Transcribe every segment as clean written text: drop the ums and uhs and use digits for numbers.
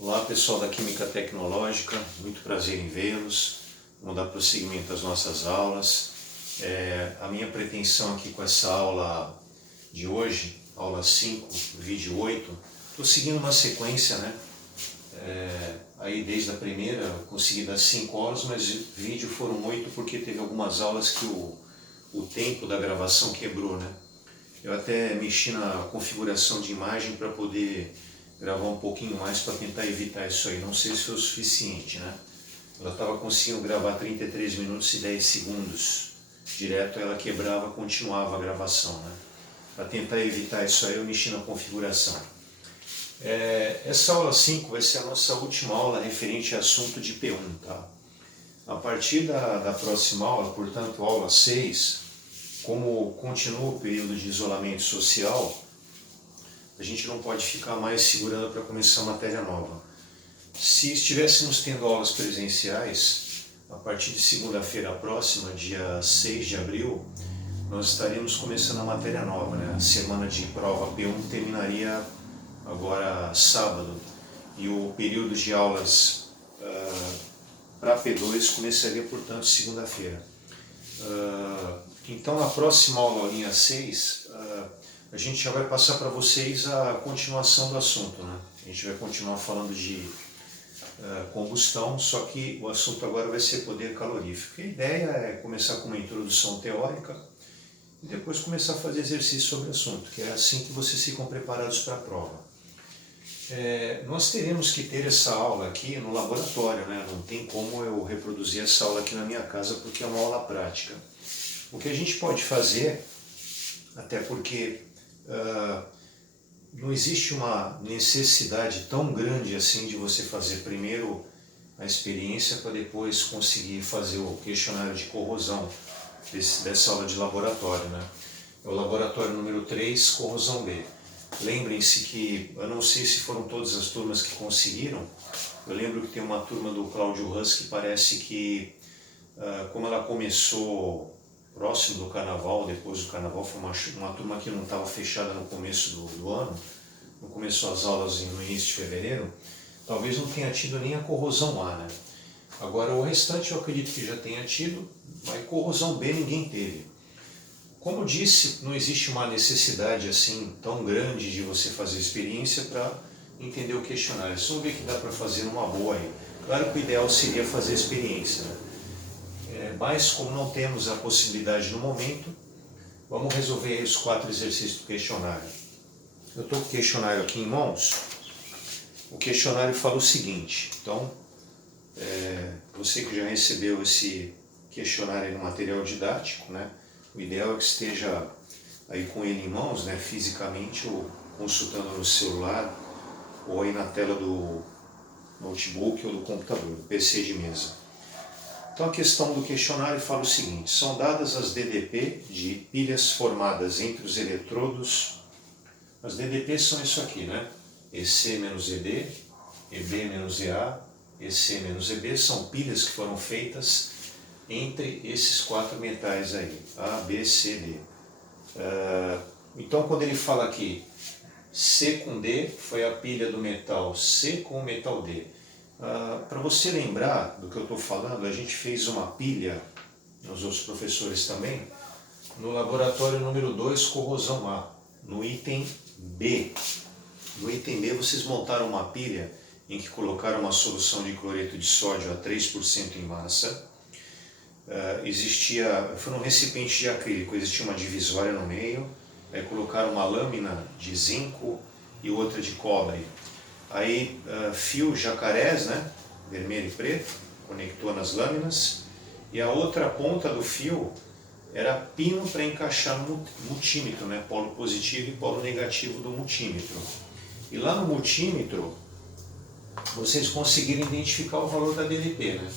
Olá pessoal da Química Tecnológica, muito prazer em vê-los. Vamos dar prosseguimento às nossas aulas. A minha pretensão aqui com essa aula de hoje, aula 5, vídeo 8, estou seguindo uma sequência, né? Aí desde a primeira eu consegui dar 5 aulas, mas vídeo foram 8 porque teve algumas aulas que o tempo da gravação quebrou, né? Eu até mexi na configuração de imagem para poder gravar um pouquinho mais para tentar evitar isso aí. Não sei se foi o suficiente, né? Ela estava conseguindo gravar 33 minutos e 10 segundos. Direto ela quebrava, continuava a gravação, né? Para tentar evitar isso aí eu mexi na configuração. Essa aula 5 vai ser a nossa última aula referente a assunto de P1, tá? A partir da próxima aula, portanto aula 6, como continua o período de isolamento social, a gente não pode ficar mais segurando para começar a matéria nova. Se estivéssemos tendo aulas presenciais, a partir de segunda-feira próxima, dia 6 de abril, nós estaríamos começando a matéria nova, né? A semana de prova P1 terminaria agora sábado e o período de aulas para P2 começaria, portanto, segunda-feira. Então, na próxima aula, aulinha 6, a gente já vai passar para vocês a continuação do assunto, né? A gente vai continuar falando de combustão, só que o assunto agora vai ser poder calorífico. A ideia é começar com uma introdução teórica e depois começar a fazer exercício sobre o assunto, que é assim que vocês ficam preparados para a prova. Nós teremos que ter essa aula aqui no laboratório, né? Não tem como eu reproduzir essa aula aqui na minha casa porque é uma aula prática. O que a gente pode fazer, até porque não existe uma necessidade tão grande assim de você fazer primeiro a experiência para depois conseguir fazer o questionário de corrosão dessa aula de laboratório, né? É o laboratório número 3, corrosão B. Lembrem-se que, eu não sei se foram todas as turmas que conseguiram, eu lembro que tem uma turma do Cláudio Russ que parece que, como ela começou próximo do carnaval, depois do carnaval, foi uma turma que não estava fechada no começo do ano, não começou as aulas no início de fevereiro, talvez não tenha tido nem a corrosão A, né? Agora o restante eu acredito que já tenha tido, mas corrosão B ninguém teve. Como eu disse, não existe uma necessidade assim tão grande de você fazer experiência para entender o questionário. Vocês vão ver que dá para fazer numa boa aí. Claro que o ideal seria fazer experiência, né? Mas como não temos a possibilidade no momento, vamos resolver os 4 exercícios do questionário. Eu estou com o questionário aqui em mãos. O questionário fala o seguinte, então, você que já recebeu esse questionário no material didático, né? O ideal é que esteja aí com ele em mãos, né, fisicamente, ou consultando no celular, ou aí na tela do notebook ou do computador, do PC de mesa. Então a questão do questionário fala o seguinte, são dadas as DDP de pilhas formadas entre os eletrodos, as DDP são isso aqui, né? EC menos ED, EB menos EA, EC menos EB, são pilhas que foram feitas entre esses 4 metais aí, A, B, C, D. Então quando ele fala aqui C com D, foi a pilha do metal C com o metal D. Para você lembrar do que eu estou falando, a gente fez uma pilha, os outros professores também, no laboratório número 2, corrosão A, no item B. No item B vocês montaram uma pilha em que colocaram uma solução de cloreto de sódio a 3% em massa. Foi num recipiente de acrílico, existia uma divisória no meio, aí colocaram uma lâmina de zinco e outra de cobre. Aí fio jacarés, né, vermelho e preto, conectou nas lâminas, e a outra ponta do fio era pino para encaixar no multímetro, né, polo positivo e polo negativo do multímetro. E lá no multímetro vocês conseguiram identificar o valor da DDP, né?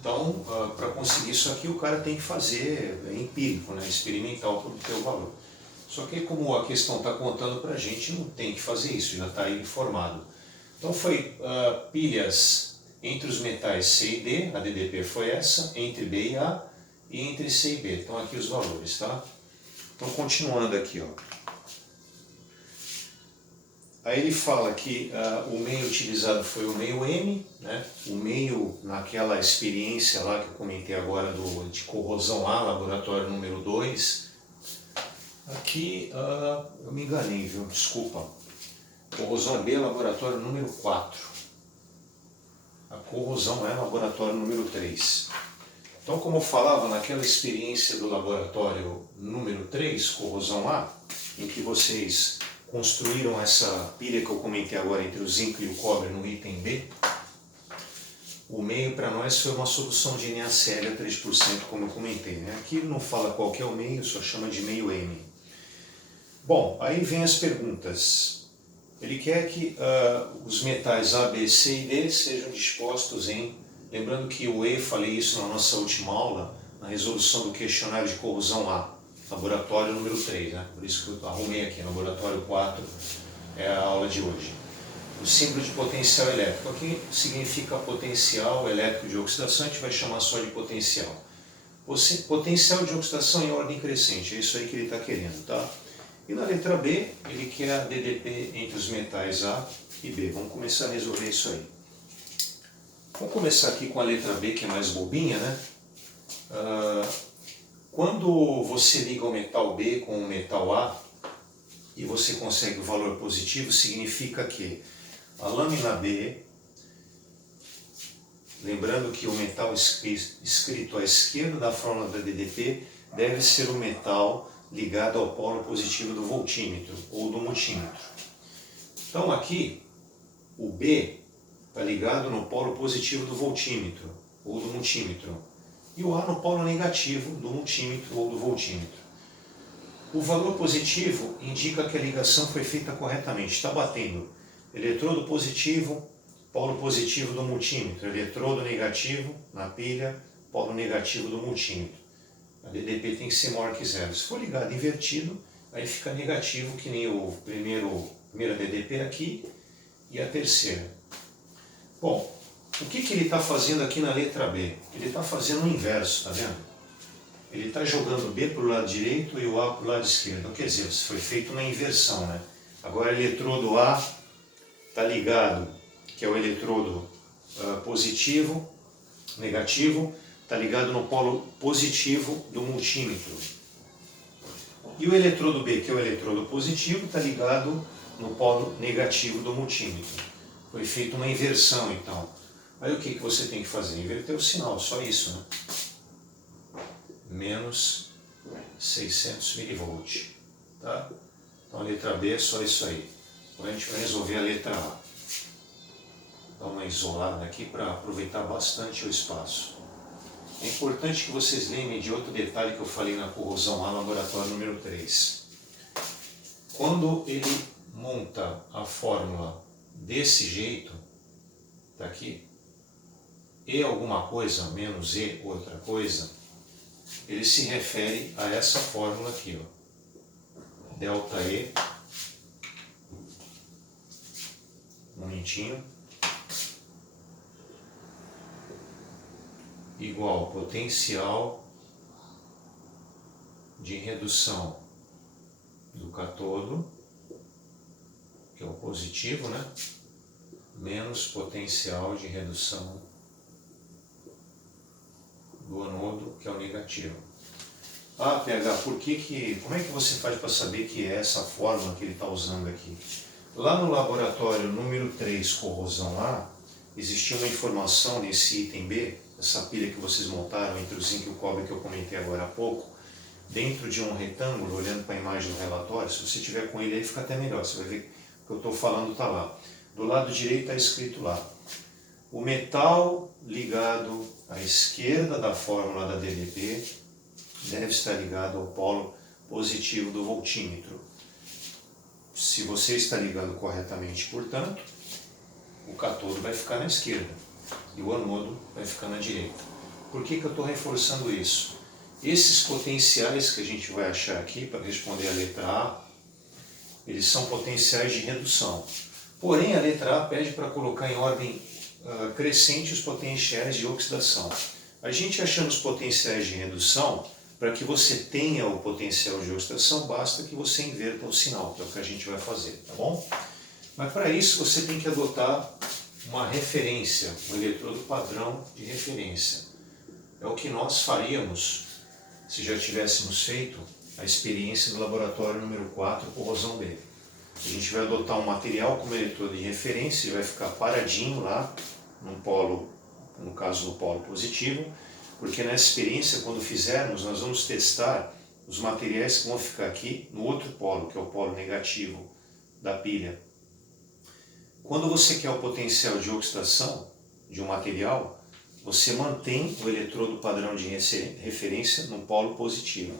Então, para conseguir isso aqui, o cara tem que fazer empírico, né, experimental para obter o valor. Só que como a questão está contando para a gente, não tem que fazer isso, já está aí informado. Então foi pilhas entre os metais C e D, a DDP foi essa, entre B e A, e entre C e B. Então aqui os valores, tá? Então continuando aqui, ó. Aí ele fala que o meio utilizado foi o meio M, né? O meio naquela experiência lá que eu comentei agora de corrosão A, laboratório número 2. Aqui eu me enganei, viu? Desculpa. Corrosão B, laboratório número 4. A corrosão é laboratório número 3. Então, como eu falava, naquela experiência do laboratório número 3, corrosão A, em que vocês construíram essa pilha que eu comentei agora entre o zinco e o cobre no item B, o meio para nós foi uma solução de NaCl a 3%, como eu comentei, né? Aqui não fala qual que é o meio, só chama de meio M. Bom, aí vem as perguntas. Ele quer que os metais A, B, C e D sejam dispostos em... Lembrando que o E, falei isso na nossa última aula, na resolução do questionário de corrosão A, laboratório número 3, né? Por isso que eu arrumei aqui, laboratório 4 é a aula de hoje. O símbolo de potencial elétrico aqui significa potencial elétrico de oxidação, a gente vai chamar só de potencial. Potencial de oxidação em ordem crescente, é isso aí que ele está querendo, tá? E na letra B, ele quer a DDP entre os metais A e B. Vamos começar a resolver isso aí. Vamos começar aqui com a letra B, que é mais bobinha, né? Quando você liga o metal B com o metal A e você consegue o valor positivo, significa que a lâmina B, lembrando que o metal escrito à esquerda da fórmula da DDP deve ser o metal ligado ao polo positivo do voltímetro ou do multímetro. Então aqui o B está ligado no polo positivo do voltímetro ou do multímetro e o A no polo negativo do multímetro ou do voltímetro. O valor positivo indica que a ligação foi feita corretamente, está batendo eletrodo positivo, polo positivo do multímetro, eletrodo negativo na pilha, polo negativo do multímetro. A DDP tem que ser maior que zero. Se for ligado invertido, aí fica negativo, que nem o primeira DDP aqui e a terceira. Bom, o que ele está fazendo aqui na letra B? Ele está fazendo o inverso, tá vendo? Ele está jogando B para o lado direito e o A para o lado esquerdo. Então, quer dizer, foi feito uma inversão, né? Agora, eletrodo A está ligado, que é o eletrodo positivo, negativo, está ligado no polo positivo do multímetro. E o eletrodo B, que é o eletrodo positivo, está ligado no polo negativo do multímetro. Foi feita uma inversão, então. Aí o que você tem que fazer? Inverter o sinal, só isso, né? Menos 600 mV. Tá? Então a letra B é só isso aí. Agora a gente vai resolver a letra A. Dar uma isolada aqui para aproveitar bastante o espaço. É importante que vocês lembrem de outro detalhe que eu falei na corrosão A, laboratório número 3. Quando ele monta a fórmula desse jeito, tá aqui, E alguma coisa menos E outra coisa, ele se refere a essa fórmula aqui, ó. Delta E, um momentinho, igual potencial de redução do cátodo, que é o positivo, né? Menos potencial de redução do anodo, que é o negativo. Ah, PH, como é que você faz para saber que é essa fórmula que ele está usando aqui? Lá no laboratório número 3, corrosão A, existia uma informação nesse item B, essa pilha que vocês montaram entre o zinco e o cobre que eu comentei agora há pouco, dentro de um retângulo, olhando para a imagem do relatório. Se você tiver com ele aí fica até melhor, você vai ver que o que eu estou falando está lá. Do lado direito está escrito lá: o metal ligado à esquerda da fórmula da DDP deve estar ligado ao polo positivo do voltímetro. Se você está ligado corretamente, portanto, o cátodo vai ficar na esquerda e o anodo vai ficar na direita. Por que eu estou reforçando isso? Esses potenciais que a gente vai achar aqui para responder a letra A, eles são potenciais de redução. Porém, a letra A pede para colocar em ordem crescente os potenciais de oxidação. A gente achando os potenciais de redução, para que você tenha o potencial de oxidação, basta que você inverta o sinal, que é o que a gente vai fazer, tá bom? Mas para isso você tem que adotar uma referência, um eletrodo padrão de referência. É o que nós faríamos se já tivéssemos feito a experiência do laboratório número 4, corrosão B. A gente vai adotar um material como eletrodo de referência, ele vai ficar paradinho lá, num polo, no caso no polo positivo, porque nessa experiência, quando fizermos, nós vamos testar os materiais que vão ficar aqui no outro polo, que é o polo negativo da pilha. Quando você quer o potencial de oxidação de um material, você mantém o eletrodo padrão de referência no polo positivo.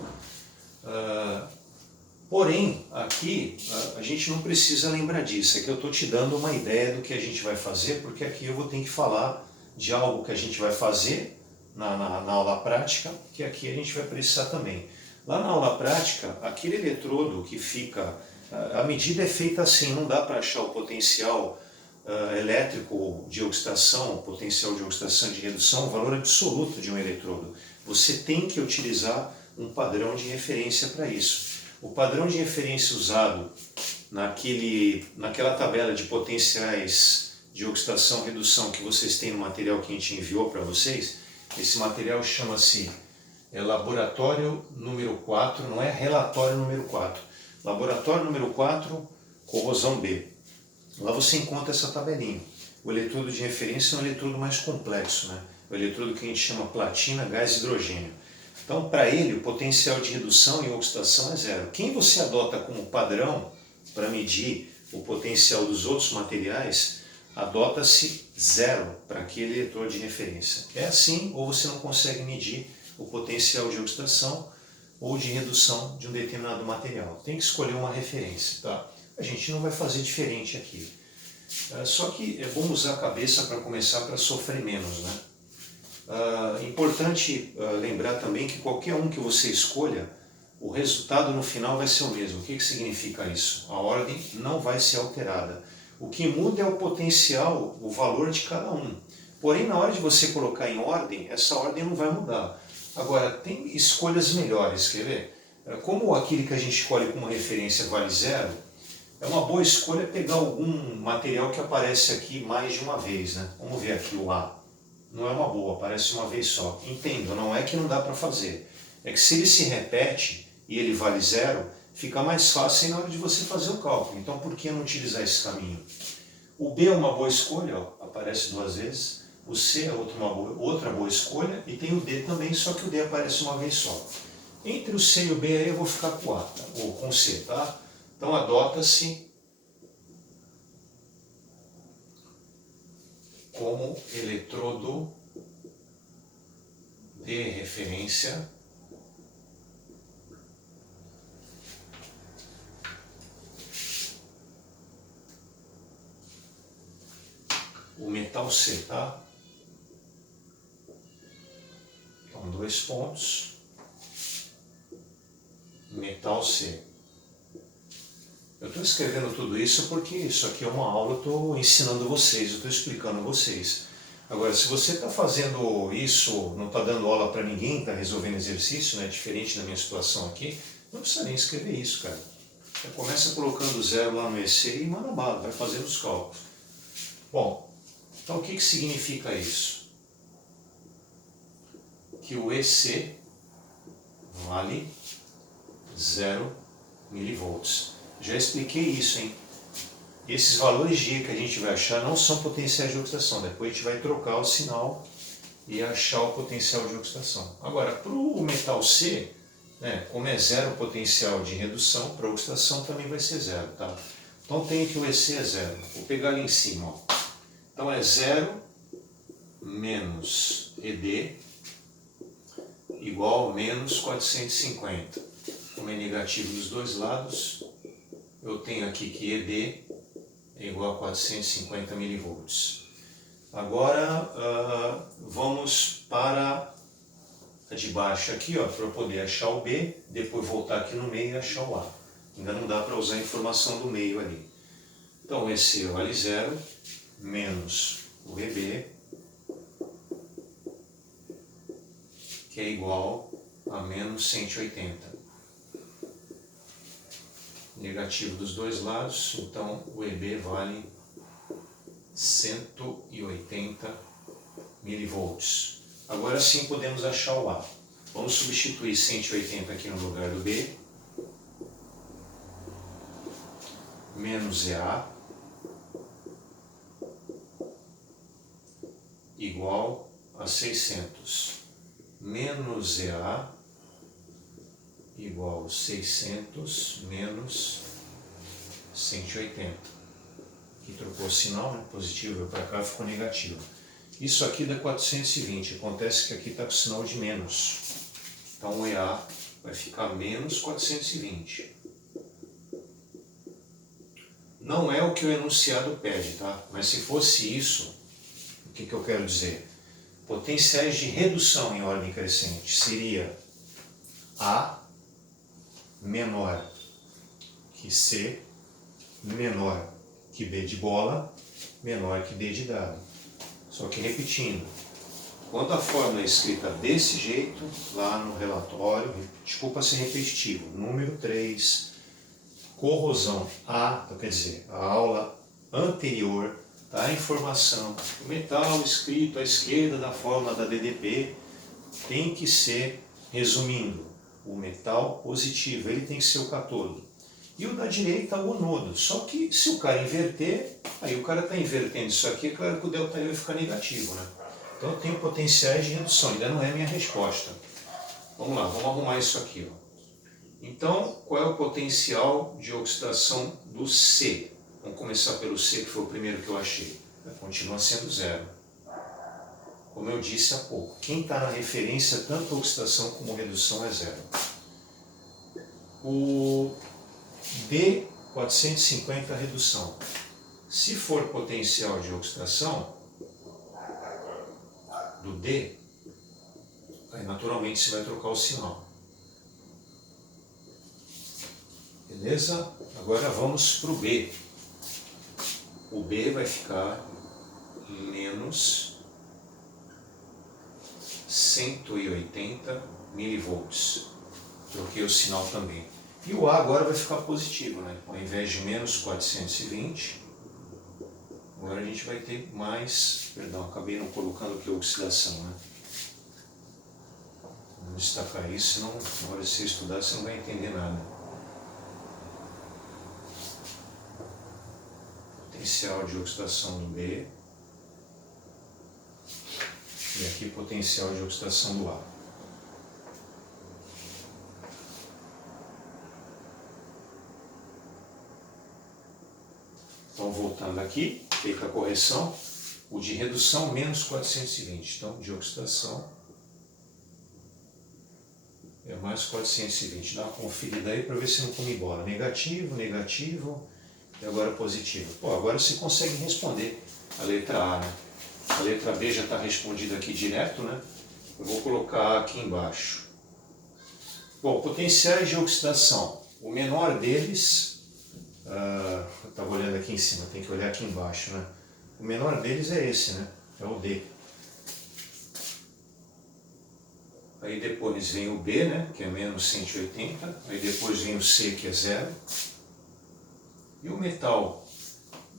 Porém, aqui a gente não precisa lembrar disso, é que eu estou te dando uma ideia do que a gente vai fazer, porque aqui eu vou ter que falar de algo que a gente vai fazer na aula prática, que aqui a gente vai precisar também. Lá na aula prática, aquele eletrodo que fica, a medida é feita assim, não dá para achar o potencial elétrico de oxidação, o potencial de oxidação e de redução, o valor absoluto de um eletrodo. Você tem que utilizar um padrão de referência para isso. O padrão de referência usado naquela tabela de potenciais de oxidação e redução que vocês têm no material que a gente enviou para vocês, esse material chama-se laboratório número 4, não é relatório número 4. Laboratório número 4, corrosão B. Lá você encontra essa tabelinha. O eletrodo de referência é um eletrodo mais complexo, né? O eletrodo que a gente chama platina, gás, hidrogênio. Então, para ele, o potencial de redução e oxidação é zero. Quem você adota como padrão para medir o potencial dos outros materiais, adota-se zero para aquele eletrodo de referência. É assim, ou você não consegue medir o potencial de oxidação ou de redução de um determinado material. Tem que escolher uma referência, tá? A gente não vai fazer diferente aqui. Só que é bom usar a cabeça para começar, para sofrer menos, né? Importante lembrar também que qualquer um que você escolha, o resultado no final vai ser o mesmo. O que significa isso? A ordem não vai ser alterada. O que muda é o potencial, o valor de cada um. Porém, na hora de você colocar em ordem, essa ordem não vai mudar. Agora, tem escolhas melhores, quer ver? Como aquele que a gente escolhe como referência vale zero, é uma boa escolha pegar algum material que aparece aqui mais de uma vez, né? Vamos ver aqui o A. Não é uma boa, aparece uma vez só. Entendo, não é que não dá para fazer. É que se ele se repete e ele vale zero, fica mais fácil na hora de você fazer o cálculo. Então, por que não utilizar esse caminho? O B é uma boa escolha, ó, aparece duas vezes. O C é outra boa escolha. E tem o D também, só que o D aparece uma vez só. Entre o C e o B aí eu vou ficar com o A, tá? Ou com o C, tá? Então, adota-se como eletrodo de referência o metal C, tá? Então, 2 pontos, metal C. Eu estou escrevendo tudo isso porque isso aqui é uma aula, eu estou ensinando vocês, eu estou explicando a vocês. Agora, se você está fazendo isso, não está dando aula para ninguém, está resolvendo exercício, né, diferente da minha situação aqui, não precisa nem escrever isso, cara. Você começa colocando zero lá no EC e manda bala, vai fazendo os cálculos. Bom, então o que significa isso? Que o EC vale 0 milivolts. Já expliquei isso, hein? Esses valores de E que a gente vai achar não são potenciais de oxidação. Depois a gente vai trocar o sinal e achar o potencial de oxidação. Agora, para o metal C, né, como é zero potencial de redução, para oxidação também vai ser zero, tá? Então tenho que o EC é zero. Vou pegar ali em cima, ó. Então é 0 menos ED igual a menos 450. Como é negativo dos dois lados, eu tenho aqui que ED é igual a 450 milivolts. Agora vamos para a de baixo aqui, ó, para eu poder achar o B, depois voltar aqui no meio e achar o A. Ainda não dá para usar a informação do meio ali. Então esse vale 0 menos o EB, que é igual a menos 180. negativo dos dois lados, então o EB vale 180 milivolts. Agora sim podemos achar o A. Vamos substituir 180 aqui no lugar do B, menos EA, igual a 600, menos EA, igual a 600, menos 180. Aqui trocou o sinal, né? Positivo para cá, ficou negativo. Isso aqui dá 420, acontece que aqui está com o sinal de menos. Então o EA vai ficar menos 420. Não é o que o enunciado pede, tá? Mas se fosse isso, o que eu quero dizer? Potenciais de redução em ordem crescente seria A menor que C, menor que B de bola, menor que D de dado. Só que repetindo, quando a fórmula é escrita desse jeito, lá no relatório, desculpa ser repetitivo, número 3, corrosão A, quer dizer, a aula anterior, tá? A informação, o metal escrito à esquerda da fórmula da DDP tem que ser, resumindo, o metal positivo, ele tem que ser o cátodo. E o da direita, o anodo. Só que se o cara inverter, aí o cara está invertendo isso aqui, é claro que o delta I vai ficar negativo, né? Então eu tenho potenciais de redução, ainda não é a minha resposta. Vamos lá, vamos arrumar isso aqui, ó. Então, qual é o potencial de oxidação do C? Vamos começar pelo C, que foi o primeiro que eu achei. Continua sendo zero. Como eu disse há pouco, quem está na referência, tanto oxidação como redução é zero. O D, 450, redução. Se for potencial de oxidação do D, aí naturalmente você vai trocar o sinal. Beleza? Agora vamos para o B. O B vai ficar menos 180 milivolts. Troquei o sinal também. E o A agora vai ficar positivo, né? Ao invés de menos 420, agora a gente vai ter mais, perdão, acabei não colocando aqui a oxidação, né? Vamos destacar isso, senão na hora de você estudar você não vai entender nada. Potencial de oxidação do B. E aqui potencial de oxidação do A. Então, voltando aqui, feita a correção, o de redução menos 420. Então, de oxidação é mais 420. Dá uma conferida aí para ver se não come bola. Negativo, negativo e agora positivo. Pô, agora você consegue responder a letra A, né? A letra B já está respondida aqui direto, né? Eu vou colocar A aqui embaixo. Bom, potenciais de oxidação. O menor deles, eu estava olhando aqui em cima, tem que olhar aqui embaixo, né? O menor deles é esse, né? É o D. Aí depois vem o B, né? Que é menos 180. Aí depois vem o C, que é zero. E o metal,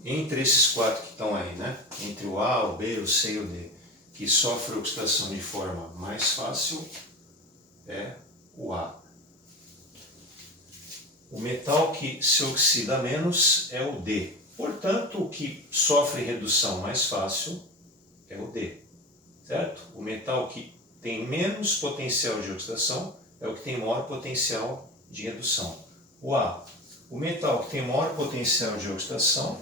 entre esses quatro que estão aí, né? Entre o A, o B, o C e o D, que sofre oxidação de forma mais fácil, é o A. O metal que se oxida menos é o D. Portanto, o que sofre redução mais fácil é o D. Certo? O metal que tem menos potencial de oxidação é o que tem maior potencial de redução. O A. O metal que tem maior potencial de oxidação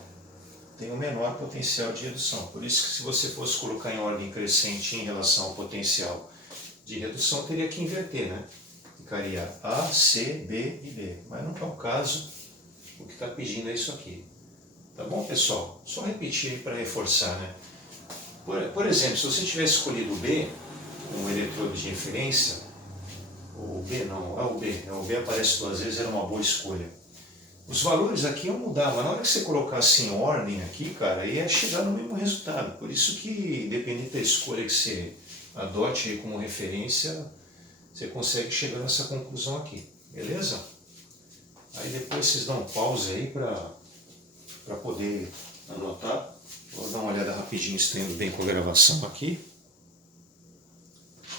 tem o menor potencial de redução. Por isso que se você fosse colocar em ordem crescente em relação ao potencial de redução, teria que inverter, né? Ficaria A, C, B e D. Mas não é o caso, o que está pedindo é isso aqui. Tá bom, pessoal? Só repetir aí para reforçar, né? Por exemplo, se você tivesse escolhido o B, um eletrodo de referência, o B não, é o B. O B aparece duas vezes, era uma boa escolha. Os valores aqui iam mudar, mas na hora que você colocasse em ordem aqui, cara, ia chegar no mesmo resultado. Por isso que, dependendo da escolha que você adote como referência, você consegue chegar nessa conclusão aqui, beleza? Aí depois vocês dão um pause aí para poder anotar. Vou dar uma olhada rapidinho se está indo bem com a gravação aqui.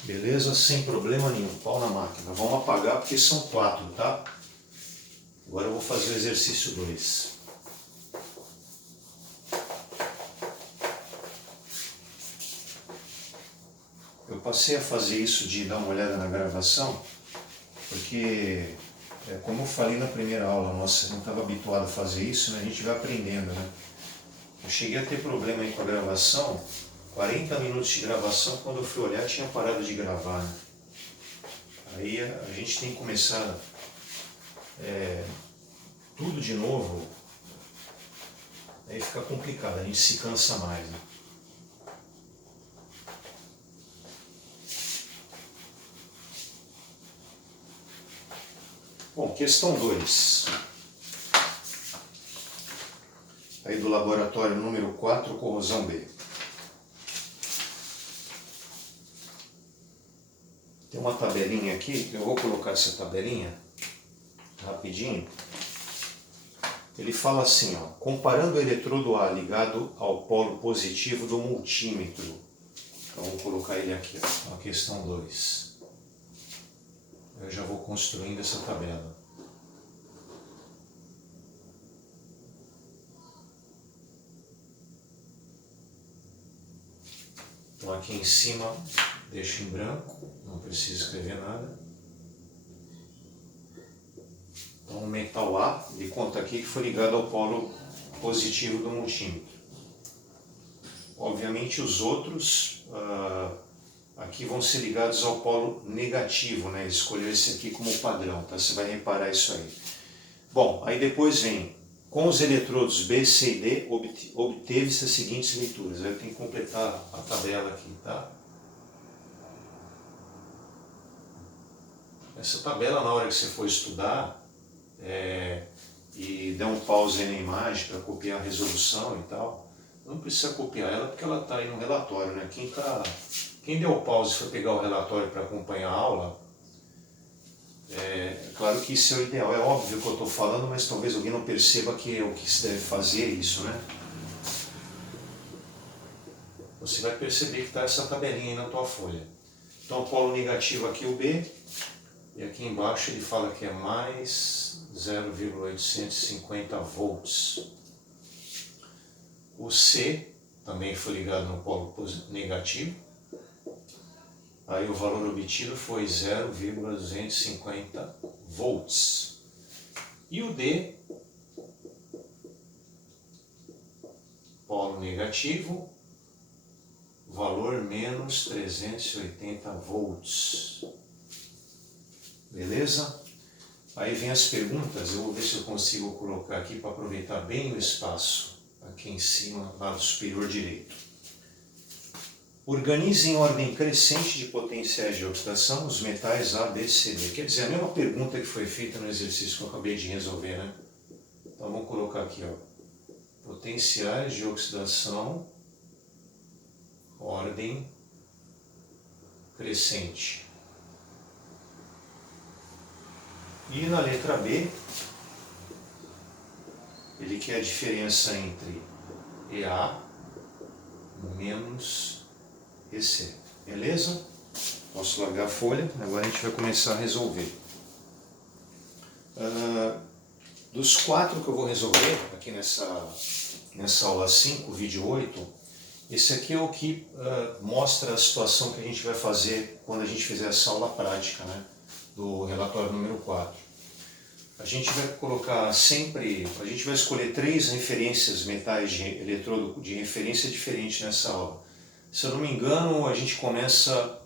Beleza? Sem problema nenhum. Pau na máquina. Vamos apagar porque são 4, tá? Agora eu vou fazer o exercício 2. Eu passei a fazer isso de dar uma olhada na gravação, porque, como eu falei na primeira aula nossa, eu não estava habituado a fazer isso, né? A gente vai aprendendo, né? Eu cheguei a ter problema aí com a gravação, 40 minutos de gravação, quando eu fui olhar tinha parado de gravar, né? Aí a gente tem que começar tudo de novo, aí fica complicado, a gente se cansa mais, né? Bom, questão 2. Aí do laboratório número 4, corrosão B. Tem uma tabelinha aqui, eu vou colocar essa tabelinha rapidinho. Ele fala assim, ó, comparando o eletrodo A ligado ao polo positivo do multímetro. Então vou colocar ele aqui, ó, a questão 2. Eu já vou construindo essa tabela. Então aqui em cima deixo em branco, não preciso escrever nada. Então o metal A, ele conta aqui que foi ligado ao polo positivo do multímetro. Obviamente os outros aqui vão ser ligados ao polo negativo, né? Ele escolheu esse aqui como padrão, tá? Você vai reparar isso aí. Bom, aí depois vem, com os eletrodos B, C e D, obteve-se as seguintes leituras. Eu tenho que completar a tabela aqui, tá? Essa tabela, na hora que você for estudar, e der um pause aí na imagem para copiar a resolução e tal, não precisa copiar ela porque ela está aí no relatório, né? Quem deu pause e foi pegar o relatório para acompanhar a aula, claro que isso é o ideal. É óbvio que eu estou falando, mas talvez alguém não perceba que é o que se deve fazer isso, né? Você vai perceber que está essa tabelinha aí na tua folha. Então, o polo negativo aqui é o B, e aqui embaixo ele fala que é mais 0,850 volts. O C também foi ligado no polo negativo. Aí o valor obtido foi 0,250 volts. E o D, polo negativo, valor menos 380 volts. Beleza? Aí vem as perguntas, eu vou ver se eu consigo colocar aqui para aproveitar bem o espaço, aqui em cima, lado superior direito. Organize em ordem crescente de potenciais de oxidação os metais A, B, C, D. Quer dizer, a mesma pergunta que foi feita no exercício que eu acabei de resolver, né? Então vamos colocar aqui, ó, potenciais de oxidação, ordem crescente. E na letra B, ele quer a diferença entre EA menos EC. Beleza? Posso largar a folha, agora a gente vai começar a resolver. Dos 4 que eu vou resolver aqui nessa aula 5, vídeo 8, esse aqui é o que mostra a situação que a gente vai fazer quando a gente fizer essa aula prática, né, do relatório número 4. A gente vai colocar sempre, a gente vai escolher 3 referências metais de eletrodo de referência diferente nessa aula. Se eu não me engano, a gente começa,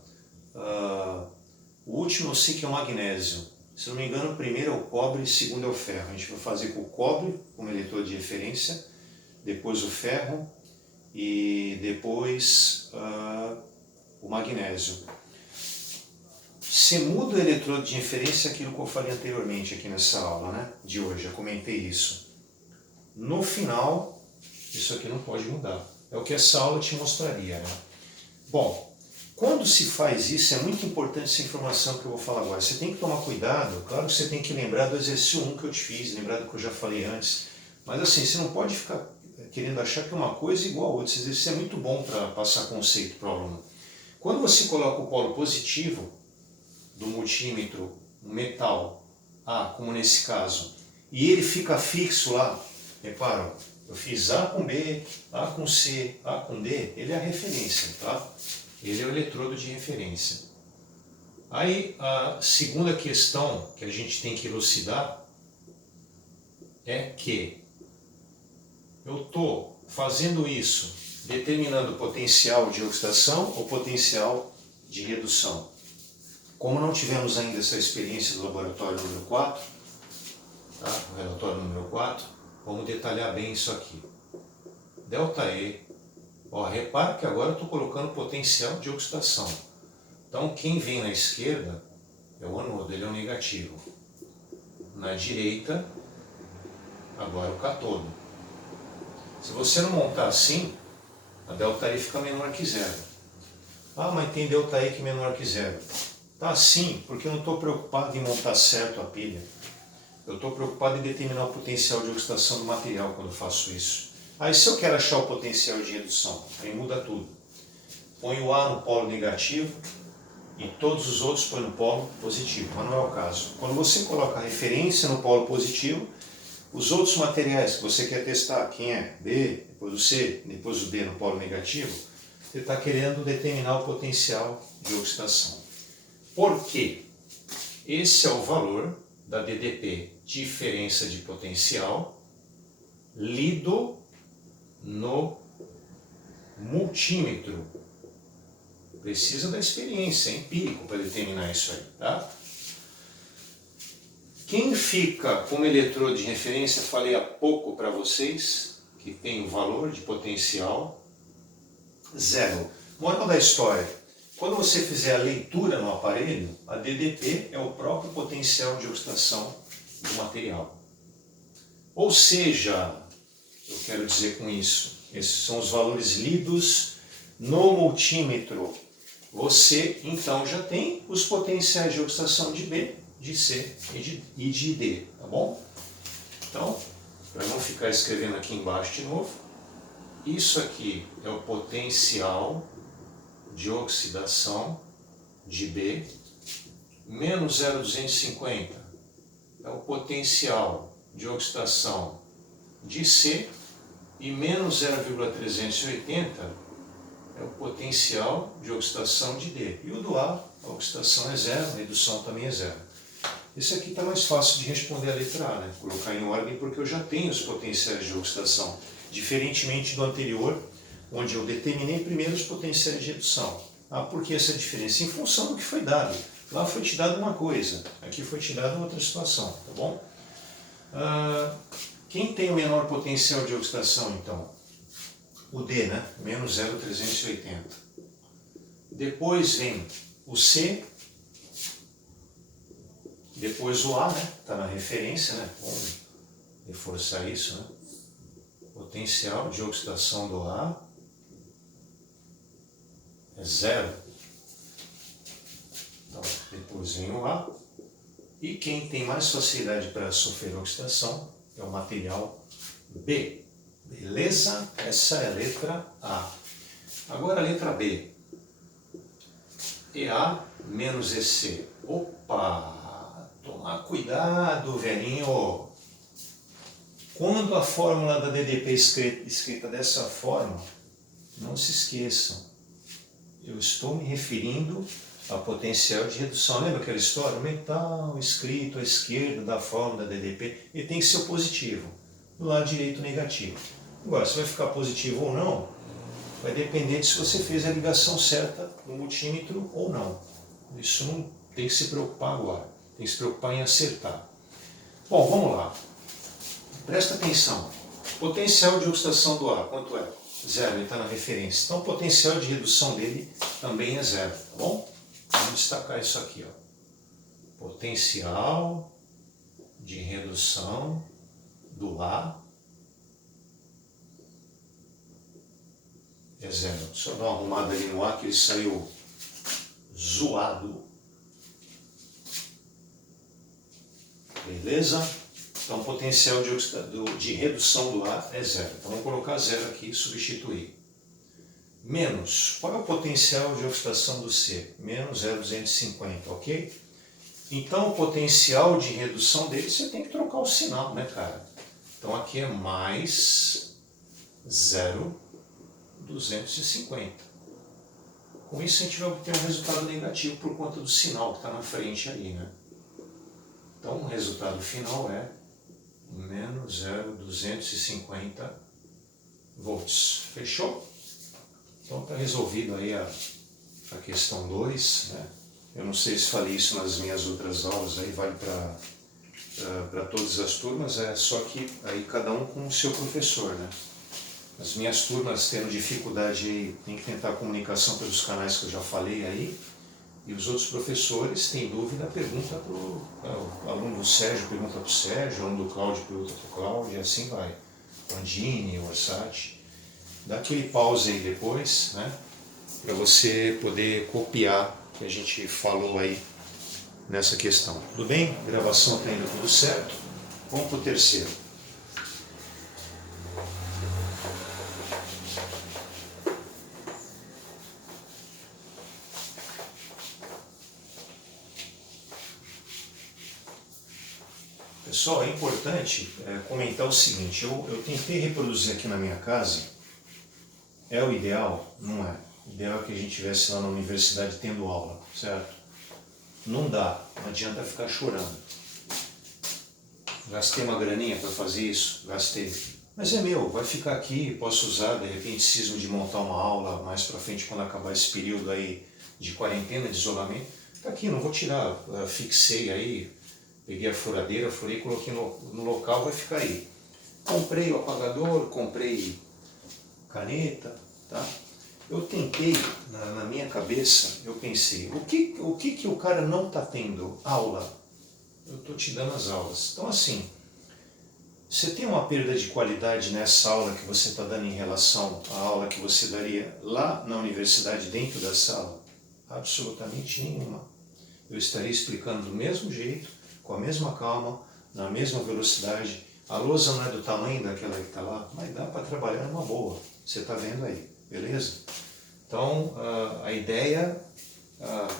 o último eu sei que é o magnésio. Se eu não me engano, o primeiro é o cobre e o segundo é o ferro. A gente vai fazer com o cobre como eletrodo de referência, depois o ferro e depois o magnésio. Você muda o eletrodo de referência, aquilo que eu falei anteriormente aqui nessa aula, né, de hoje, eu comentei isso. No final, isso aqui não pode mudar. É o que essa aula te mostraria, né? Bom, Quando se faz isso, é muito importante essa informação que eu vou falar agora. Você tem que tomar cuidado, claro que você tem que lembrar do exercício 1 que eu te fiz, lembrar do que eu já falei antes, mas assim, você não pode ficar querendo achar que uma coisa é igual a outra. Esse exercício é muito bom para passar conceito para o aluno. Quando você coloca o polo positivo do multímetro, um metal A, como nesse caso, e ele fica fixo lá, reparam, eu fiz A com B, A com C, A com D, ele é a referência, tá? Ele é o eletrodo de referência. Aí a segunda questão que a gente tem que elucidar é que eu estou fazendo isso, determinando o potencial de oxidação ou potencial de redução. Como não tivemos ainda essa experiência do laboratório número 4, tá? O relatório número 4, vamos detalhar bem isso aqui. ΔE, ó, repara que agora eu estou colocando potencial de oxidação. Então quem vem na esquerda é o anodo, ele é o negativo. Na direita, agora o catodo. Se você não montar assim, a ΔE fica menor que zero. Ah, mas tem ΔE que é menor que zero. Tá assim, porque eu não estou preocupado em montar certo a pilha. Eu estou preocupado em determinar o potencial de oxidação do material quando eu faço isso. Aí se eu quero achar o potencial de redução, aí muda tudo. Põe o A no polo negativo e todos os outros põe no polo positivo, mas não é o caso. Quando você coloca a referência no polo positivo, os outros materiais que você quer testar, quem é B, depois o C, depois o D no polo negativo, você está querendo determinar o potencial de oxidação. Por quê? Esse é o valor da DDP, diferença de potencial, lido no multímetro. Precisa da experiência, é empírico para determinar isso aí, tá? Quem fica como eletrodo de referência, falei há pouco para vocês, que tem o valor de potencial zero. Moral da história, quando você fizer a leitura no aparelho, a DDP é o próprio potencial de oxidação do material. Ou seja, eu quero dizer com isso, esses são os valores lidos no multímetro. Você, então, já tem os potenciais de oxidação de B, de C e de D, tá bom? Então, para não ficar escrevendo aqui embaixo de novo, isso aqui é o potencial de oxidação de B, menos 0,250 é o potencial de oxidação de C e menos 0,380 é o potencial de oxidação de D. E o do A, a oxidação é zero, a redução também é zero. Esse aqui está mais fácil de responder a letra A, né? Colocar em ordem porque eu já tenho os potenciais de oxidação. Diferentemente do anterior, onde eu determinei primeiro os potenciais de redução. Ah, por que essa diferença? Em função do que foi dado. Lá foi te dado uma coisa, aqui foi te dado outra situação, tá bom? Quem tem o menor potencial de oxidação, então? O D, né? Menos 0,380. Depois vem o C, depois o A, né? Está na referência, né? Vamos reforçar isso, né? Potencial de oxidação do A é zero. Então, depois vem o A. E quem tem mais facilidade para sofrer oxidação é o material B. Beleza? Essa é a letra A. Agora a letra B. EA menos EC. Opa! Tomar cuidado, velhinho! Quando a fórmula da DDP é escrita dessa forma, não se esqueçam, eu estou me referindo ao potencial de redução. Lembra aquela história? O metal escrito à esquerda da fórmula da DDP, ele tem que ser o positivo, do lado direito o negativo. Agora, se vai ficar positivo ou não, vai depender de se você fez a ligação certa no multímetro ou não. Isso não tem que se preocupar agora, tem que se preocupar em acertar. Bom, vamos lá. Presta atenção. Potencial de oxidação do A, quanto é? Zero, ele está na referência. Então o potencial de redução dele também é zero, tá bom? Vamos destacar isso aqui, ó. Potencial de redução do A é zero. Deixa eu dar uma arrumada ali no A que ele saiu zoado. Beleza? Então o potencial de redução do A é zero. Então vamos colocar zero aqui e substituir. Menos, qual é o potencial de oxidação do C? Menos 0,250, ok? Então o potencial de redução dele, você tem que trocar o sinal, né, cara? Então aqui é mais 0,250. Com isso a gente vai obter um resultado negativo por conta do sinal que está na frente aí, né? Então o resultado final é menos 0,250 volts. Fechou? Então está resolvido aí a questão 2, né? Eu não sei se falei isso nas minhas outras aulas, aí vale para todas as turmas, só que aí cada um com o seu professor, né? As minhas turmas tendo dificuldade aí, tem que tentar a comunicação pelos canais que eu já falei aí, e os outros professores têm dúvida, pergunta para o aluno do Sérgio, pergunta para o Sérgio, o aluno do Cláudio pergunta para o Cláudio, e assim vai. O Andini, o Orsatti. Dá aquele pause aí depois, né? Para você poder copiar o que a gente falou aí nessa questão. Tudo bem? A gravação está indo tudo certo. Vamos para o terceiro. Pessoal, é importante comentar o seguinte, eu tentei reproduzir aqui na minha casa, é o ideal? Não é. O ideal é que a gente estivesse lá na universidade tendo aula, certo? Não dá, não adianta ficar chorando. Gastei uma graninha para fazer isso, gastei. Mas é meu, vai ficar aqui, posso usar, de repente cismo de montar uma aula mais para frente quando acabar esse período aí de quarentena, de isolamento. Tá aqui, não vou tirar, fixei aí, peguei a furadeira, furei, coloquei no local, vai ficar aí. Comprei o apagador, comprei caneta, tá? Eu tentei, na minha cabeça, eu pensei, o que o cara não está tendo? Aula. Eu estou te dando as aulas. Então assim, você tem uma perda de qualidade nessa aula que você está dando em relação à aula que você daria lá na universidade, dentro da sala? Absolutamente nenhuma. Eu estaria explicando do mesmo jeito, com a mesma calma, na mesma velocidade. A lousa não é do tamanho daquela que está lá, mas dá para trabalhar numa boa. Você está vendo aí, beleza? Então, a ideia,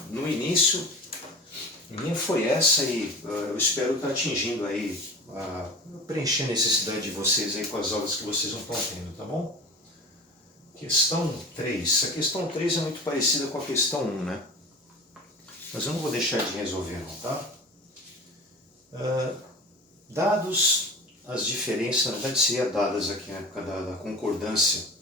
no início, minha foi essa e eu espero estar atingindo aí, preencher a necessidade de vocês aí com as aulas que vocês não estão tendo, tá bom? Questão 3. A questão 3 é muito parecida com a questão 1, né? Mas eu não vou deixar de resolver, não, tá? Dados as diferenças, na verdade seria dadas aqui na época da concordância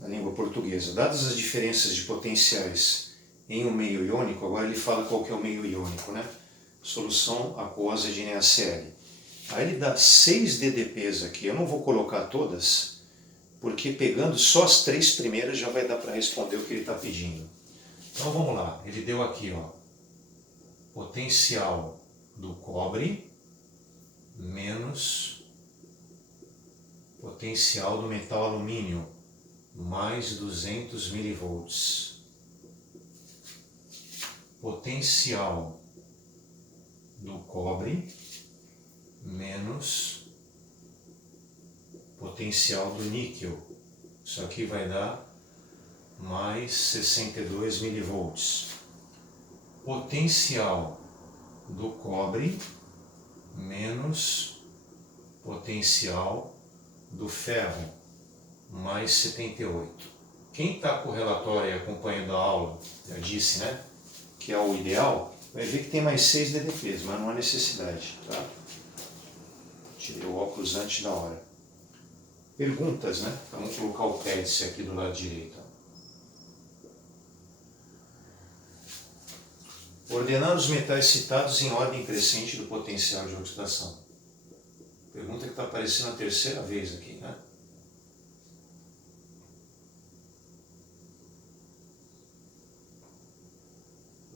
na língua portuguesa, dadas as diferenças de potenciais em um meio iônico, agora ele fala qual que é o meio iônico, né? Solução aquosa de NaCl. Aí ele dá 6 DDPs aqui, eu não vou colocar todas, porque pegando só as 3 primeiras já vai dar para responder o que ele está pedindo. Então vamos lá, ele deu aqui, ó, potencial do cobre menos potencial do metal alumínio, mais 200 milivolts. Potencial do cobre menos potencial do níquel. Isso aqui vai dar mais 62 milivolts. Potencial do cobre menos potencial do ferro, mais 78. Quem está com o relatório e acompanhando a aula, já disse, né, que é o ideal, vai ver que tem mais 6 DDPs, mas não há necessidade, tá? Tirei o óculos antes da hora. Perguntas, né? Então, vamos colocar o PEDS aqui do lado direito. Ordenar os metais citados em ordem crescente do potencial de oxidação. Pergunta que está aparecendo a terceira vez aqui, né?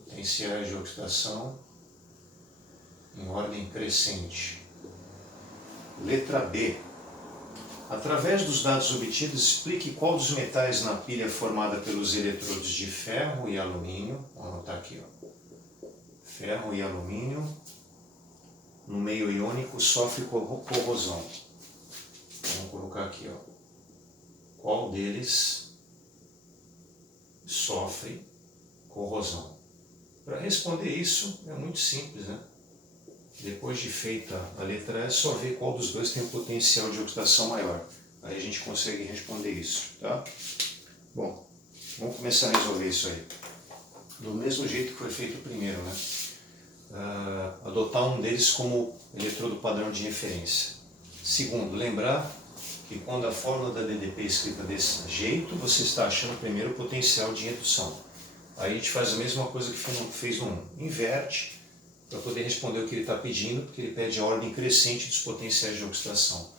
Potenciais de oxidação em ordem crescente. Letra B. Através dos dados obtidos, explique qual dos metais na pilha é formada pelos eletrodos de ferro e alumínio. Vou anotar aqui, ó. Ferro e alumínio no meio iônico sofre corrosão. Vamos colocar aqui, ó. Qual deles sofre corrosão? Para responder isso é muito simples, né? Depois de feita a letra E, é só ver qual dos dois tem um potencial de oxidação maior. Aí a gente consegue responder isso, tá? Bom, vamos começar a resolver isso aí. Do mesmo jeito que foi feito o primeiro, né? Adotar um deles como eletrodo padrão de referência. Segundo, lembrar que quando a fórmula da DDP é escrita desse jeito, você está achando primeiro o potencial de redução. Aí a gente faz a mesma coisa que fez no 1. Inverte para poder responder o que ele está pedindo, porque ele pede a ordem crescente dos potenciais de oxidação.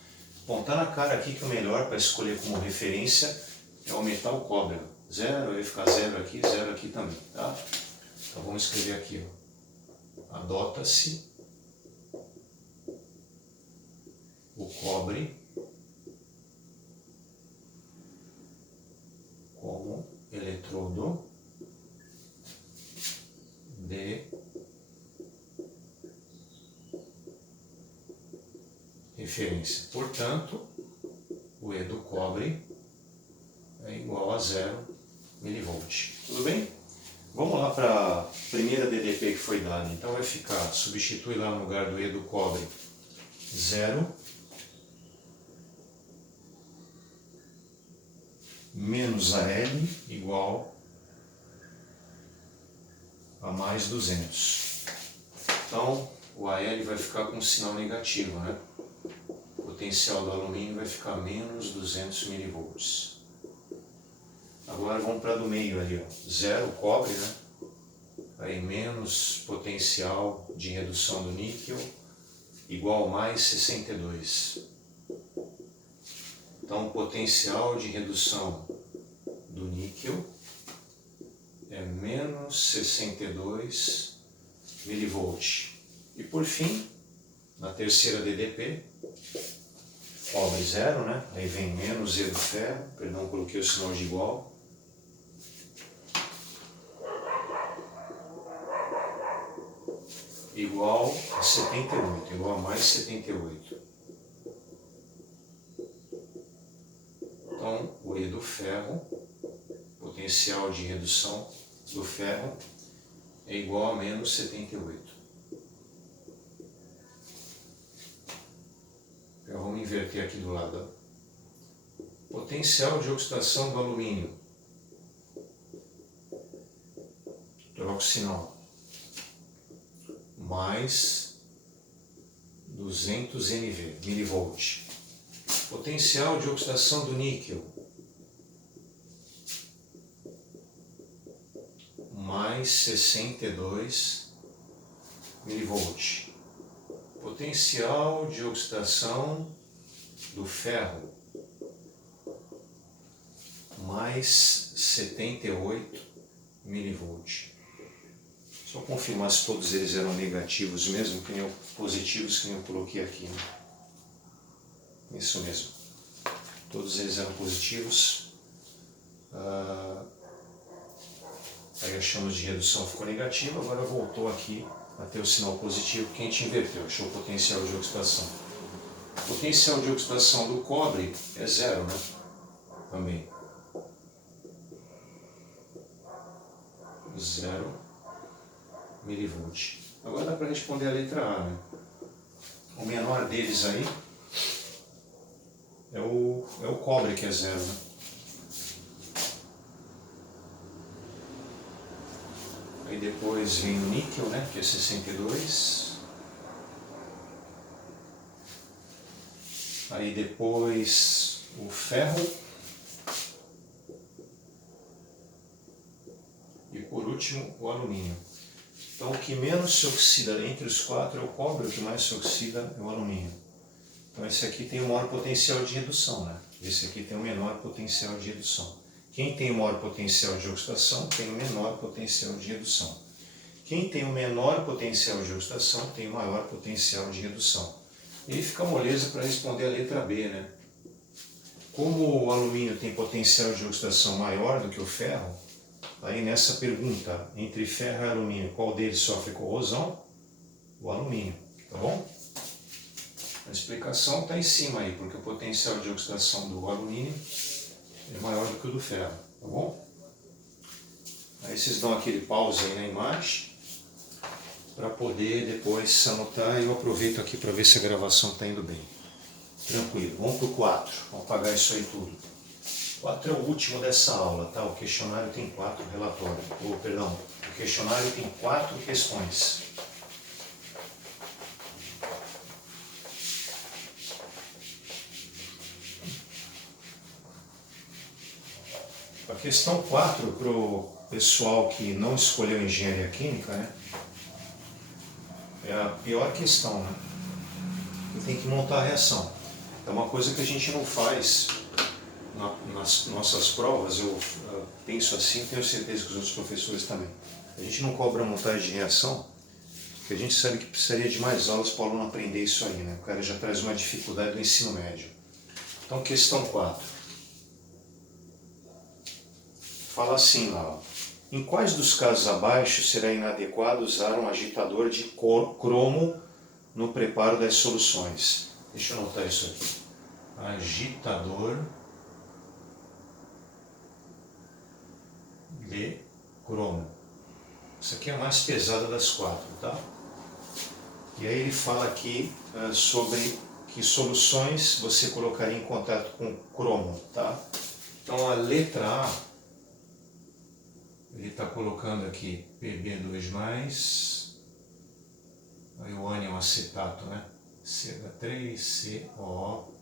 Bom, está na cara aqui que o melhor para escolher como referência é o metal cobre. 0, vai ficar 0 aqui também, tá? Então vamos escrever aqui, ó. Adota-se o cobre como eletrodo de referência. Portanto, o E do cobre é igual a 0 mV. Tudo bem? Vamos lá para a primeira DDP que foi dada. Então vai ficar, substitui lá no lugar do E do cobre 0 menos AL igual a mais 200. Então o AL vai ficar com um sinal negativo, né? O potencial do alumínio vai ficar menos 200 mV. Agora vamos para do meio ali, ó. 0 cobre, né? Aí menos potencial de redução do níquel igual a mais 62. Então o potencial de redução do níquel é menos 62 mV. E por fim, na terceira DDP, cobre 0, né? Aí vem menos E do ferro, perdão, coloquei o sinal de igual. Igual a 78, igual a mais 78. Então, o E do ferro, potencial de redução do ferro, é igual a menos 78. Então, vamos inverter aqui do lado. Ó. Potencial de oxidação do alumínio. Troca o sinal. Mais 200 mV. Potencial de oxidação do níquel. Mais 62 mV. Potencial de oxidação do ferro. Mais 78 mV. Só confirmar se todos eles eram negativos mesmo, que nem eu, positivos que nem eu coloquei aqui. Né? Isso mesmo. Todos eles eram positivos. Aí a chama de redução ficou negativa, agora voltou aqui a ter o sinal positivo que a gente inverteu, achou o potencial de oxidação. O potencial de oxidação do cobre é 0, né? Também. 0 mV. Agora dá para responder a letra A, né? O menor deles aí é o cobre, que é 0, né? Aí depois vem o níquel, né? Que é 62. Aí depois o ferro. E por último o alumínio. Então o que menos se oxida entre os quatro é o cobre, o que mais se oxida é o alumínio. Então esse aqui tem o maior potencial de redução, né? Esse aqui tem o menor potencial de redução. Quem tem o maior potencial de oxidação tem o menor potencial de redução. Quem tem o menor potencial de oxidação tem o maior potencial de redução. E aí fica moleza para responder a letra B, né? como o alumínio tem potencial de oxidação maior do que o ferro, aí nessa pergunta, entre ferro e alumínio, qual deles sofre corrosão? O alumínio, tá bom? A explicação está em cima aí, porque o potencial de oxidação do alumínio é maior do que o do ferro, tá bom? Aí vocês dão aquele pause aí na imagem, para poder depois anotar, e eu aproveito aqui para ver se a gravação está indo bem. Tranquilo, vamos para o 4, vamos apagar isso aí tudo. 4 é o último dessa aula, tá? O questionário tem 4 relatórios, o questionário tem 4 questões. A questão 4, para o pessoal que não escolheu engenharia química, né? É a pior questão, né? E tem que montar a reação. É uma coisa que a gente não faz nas nossas provas, eu penso assim, tenho certeza que os outros professores também. A gente não cobra montagem de reação, porque a gente sabe que precisaria de mais aulas para o aluno aprender isso aí, né? O cara já traz uma dificuldade do ensino médio. Então, questão 4. Fala assim lá, ó. Em quais dos casos abaixo será inadequado usar um agitador de cromo no preparo das soluções? Deixa eu anotar isso aqui. Agitador de cromo. Isso aqui é a mais pesada das 4, tá? E aí ele fala aqui sobre que soluções você colocaria em contato com cromo, tá? Então a letra A, ele está colocando aqui Pb2+, aí o ânion acetato, né? CH3, CO,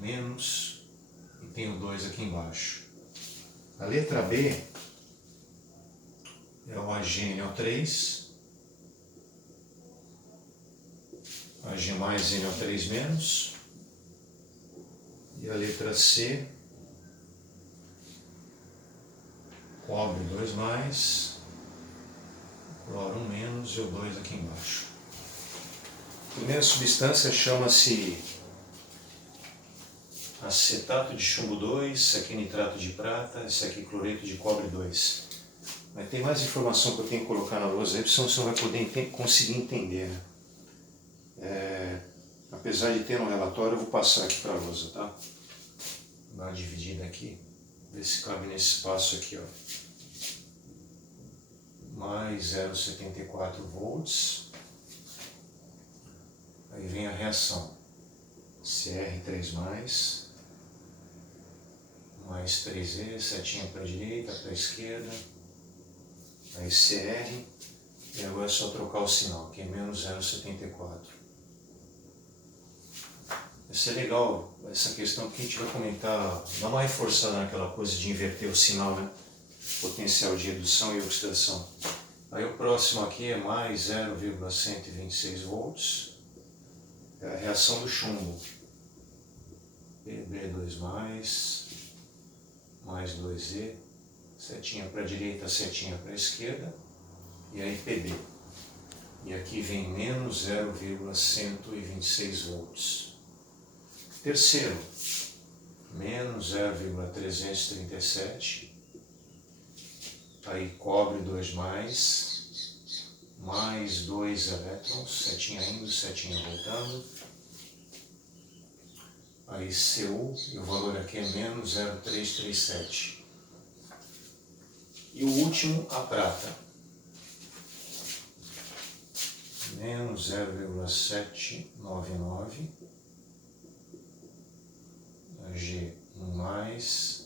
menos, e tem o 2 aqui embaixo. A letra B é o AgNO3, Ag+, NO3-, e a letra C, cobre 2+, cloro 1- e o 2 aqui embaixo. A primeira substância chama-se acetato de chumbo 2, esse aqui nitrato de prata, esse aqui cloreto de cobre 2. Mas tem mais informação que eu tenho que colocar na lousa aí, senão você não vai poder conseguir entender, né? Apesar de ter um relatório, eu vou passar aqui para a lousa, tá? Vou dar uma dividida aqui, ver se cabe nesse espaço aqui, ó. Mais 0,74 volts. Aí vem a reação. Cr3+, mais 3E, setinha para a direita, para a esquerda. Aí Cr, e agora é só trocar o sinal, que é menos 0,74. Vai ser legal essa questão que a gente vai comentar, dá uma reforçada naquela coisa de inverter o sinal, né? Potencial de redução e oxidação. Aí o próximo aqui é mais 0,126 volts, é a reação do chumbo. Pb2+, mais 2E, setinha para a direita, setinha para a esquerda, e aí Pb. E aqui vem menos 0,126 volts. Terceiro, menos 0,337, aí cobre 2+, mais 2 elétrons, setinha indo, setinha voltando, aí Cu, e o valor aqui é menos 0,337. E o último, a prata, menos 0,799, G1+,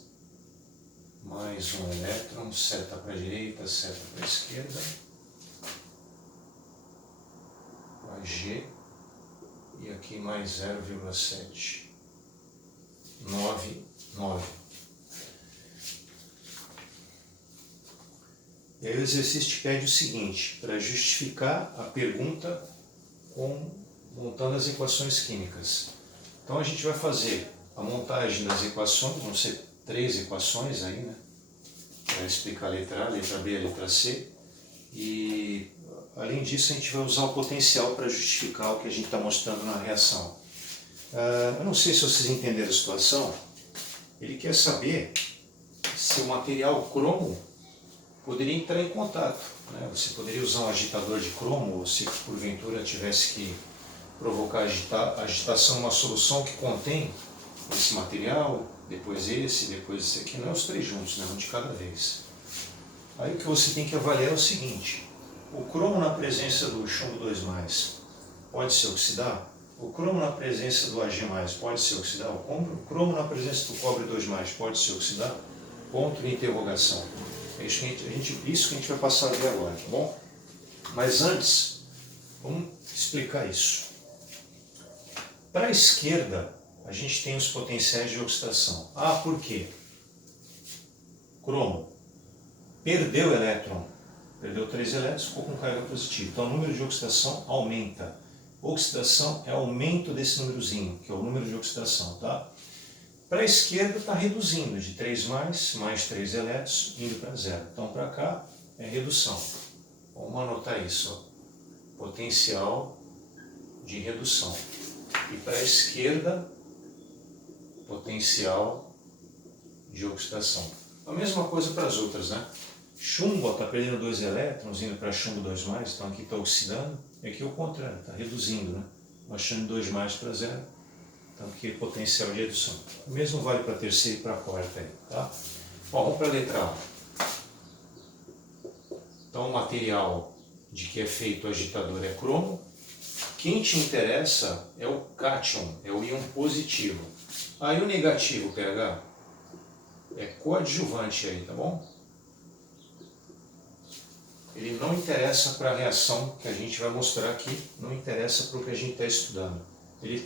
mais um elétron, seta para a direita, seta para a esquerda, Ag, e aqui mais 0,799. E aí o exercício te pede o seguinte, para justificar a pergunta montando as equações químicas. Então a gente vai fazer a montagem das equações, vão ser 3 equações aí, né? Para explicar a letra A, a letra B e a letra C. E além disso a gente vai usar o potencial para justificar o que a gente está mostrando na reação. Eu não sei se vocês entenderam a situação, Ele quer saber se o material cromo poderia entrar em contato, né? Você poderia usar um agitador de cromo, ou se porventura tivesse que provocar agitação, uma solução que contém esse material, depois esse aqui, não é os três juntos, né? Um de cada vez. Aí o que você tem que avaliar é o seguinte: o cromo na presença do chumbo 2+, pode se oxidar? O cromo na presença do Ag+, pode se oxidar? O cromo na presença do cobre 2+, pode se oxidar? Ponto de interrogação. É isso que a gente vai passar a ver agora, tá bom? Mas antes, vamos explicar isso. Para a esquerda, a gente tem os potenciais de oxidação. Ah, por quê? Cromo perdeu elétron, perdeu 3 elétrons, ficou com carga positiva. Então o número de oxidação aumenta. Oxidação é aumento desse númerozinho, que é o número de oxidação, tá? Para a esquerda está reduzindo, de 3+, mais 3 elétrons, indo para 0. Então para cá é redução. Vamos anotar isso, ó. Potencial de redução. E para a esquerda, potencial de oxidação. A mesma coisa para as outras, né? Chumbo está perdendo 2 elétrons, indo para chumbo 2+, então aqui está oxidando, e aqui é o contrário, está reduzindo, né? Baixando 2+ para 0. Então aqui é potencial de redução. O mesmo vale para a terceira e para a quarta aí, tá? Bom, vamos para a letra A. Então o material de que é feito o agitador é cromo. Quem te interessa é o cátion, é o íon positivo. Aí o negativo, pH, é coadjuvante aí, tá bom? Ele não interessa para a reação que a gente vai mostrar aqui, não interessa para o que a gente está estudando. Ele está